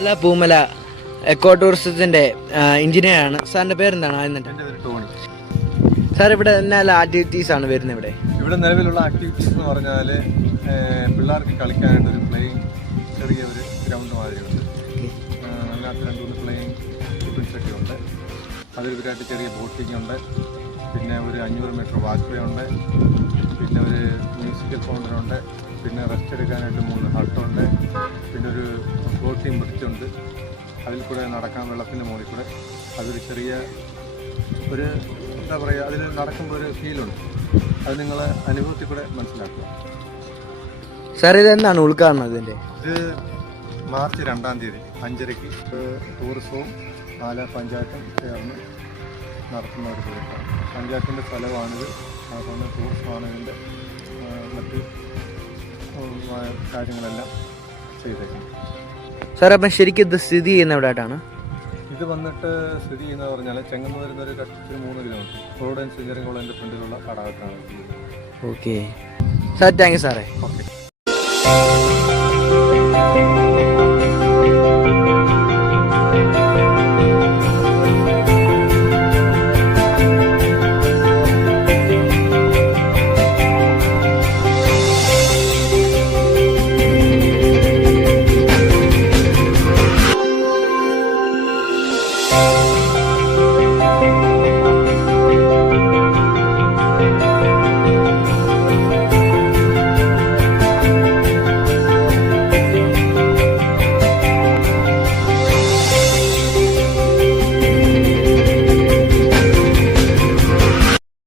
അല്ല പൂമല എക്കോ ടൂറിസത്തിന്റെ എഞ്ചിനീയറാണ്. സാറിന്റെ പേരെന്താണ്? എൻ്റെ പേര് ടോണി. സാർ ഇവിടെ എന്തെല്ലാം ആക്ടിവിറ്റീസ് ആണ് വരുന്നത്? ഇവിടെ നിലവിലുള്ള ആക്ടിവിറ്റീസ് എന്ന് പറഞ്ഞാൽ പിള്ളേർക്ക് കളിക്കാനായിട്ട് ഒരു പ്ലേയിങ് ചെറിയ ഒരു ഗ്രൗണ്ട് മാതിരിയുണ്ട്. അതിനകത്ത് 2-3 പ്ലേയിങ് എക്യുപ്മെൻറ്റ്സൊക്കെ ഉണ്ട്. അതിലുപരിയായിട്ട് ചെറിയ ബോട്ടിംഗ് ഉണ്ട്. പിന്നെ ഒരു 500 മീറ്റർ വാക്ക് വേ ഉണ്ട്. പിന്നെ ഒരു മ്യൂസിക്കൽ ഫൗണ്ടൻ ഉണ്ട്. പിന്നെ റെസ്റ്റ് എടുക്കാനായിട്ട് 3 ഹട്ടുണ്ട്. പിന്നെ ഒരു ഫ്ലോട്ടിംഗ് ബ്രിഡ്ജുണ്ട്. അതിൽ കൂടെ നടക്കാൻ വെള്ളത്തിൻ്റെ മുകളിൽ കൂടെ. അതൊരു ചെറിയ ഒരു എന്താ പറയുക, അതിൽ നടക്കുമ്പോൾ ഒരു ഫീലുണ്ട്. അത് നിങ്ങൾ അനുഭവത്തിൽ കൂടെ മനസ്സിലാക്കുക. സാർ ഇതെന്താണ് ഉദ്ഘാടനം ഇതിൻ്റെ? ഇത് മാർച്ച് 2-ാം തീയതി 5:30 ടൂറിസവും പാല പഞ്ചായത്തും ചേർന്ന് നടത്തുന്ന ഒരു പ്രോഗ്രാം. പഞ്ചായത്തിൻ്റെ സ്ഥലമാണിത്. അതുകൊണ്ട് ടൂറിസമാണ് ഇതിൻ്റെ മറ്റ് കാര്യങ്ങളെല്ലാം ചെയ്തേക്കുന്നത്. സാർ അപ്പം ശരിക്കും ഇത് സ്ഥിതി ചെയ്യുന്ന എവിടെയായിട്ടാണ്? ഇത് വന്നിട്ട് സ്ഥിതി ചെയ്യുന്നത് പറഞ്ഞാൽ ചെങ്ങന്നൂരിൽ നിന്ന് ഒരു 3 കിലോമീറ്റർ പ്രൊവിഡൻസ് എഞ്ചിനീയറിംഗ് കോളേജിൻ്റെ ഫ്രണ്ടിലുള്ള തടാകത്താണ്. ഓക്കെ സാർ, താങ്ക് യു സാറേ. ഓക്കെ.